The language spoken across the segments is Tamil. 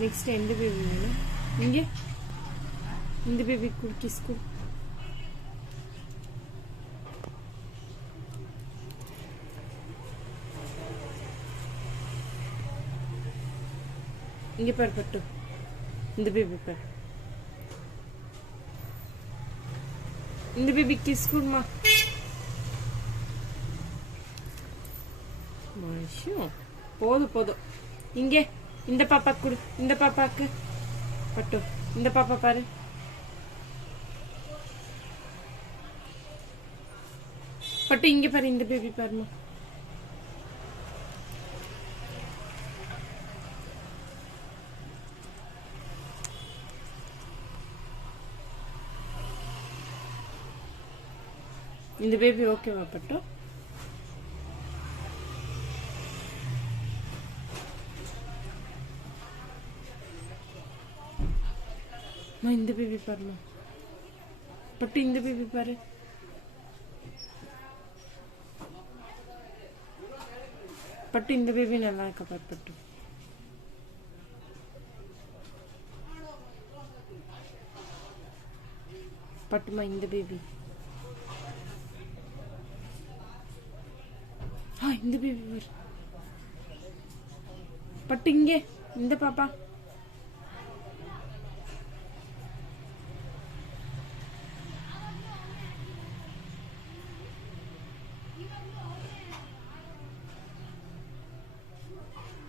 நெக்ஸ்ட் எந்த பேபி வேணும்? இங்கே இந்த பேபி கிஸ் கொடு. இங்கே பாரு பட்டு, இந்த பேபி பாரு, இந்த பேபி கிஸ் கொடுமா. போதும் போதும். இங்கே இந்த பாப்பா கொடு, இந்த பாப்பாக்கு பட்டு, இந்த பாப்பா பாரு. பட்டு இங்க பாரு, இந்த பேபி பாருமா. இந்த பேபி ஓகேவா பட்டு? இந்த பேபி பாருமா பட்டு, இந்த பேபி பாரு. பட்டு இந்த பேபி நல்லா இருக்க பாரு பட்டு. பட்டுமா இந்த பேபி. இந்த பேபி பாரு பட்டு. இங்கே இந்த பாப்பா.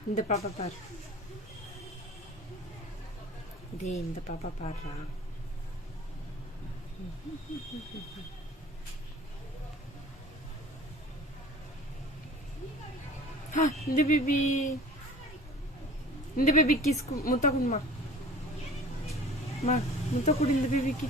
இந்த பாப்பா பாரு. டே இந்த பாப்பா பாடுறா. இந்த பேபி, இந்த பேபி கிஸ் முத்த குடுமா. முத்த குடு இந்த பேபிக்கு.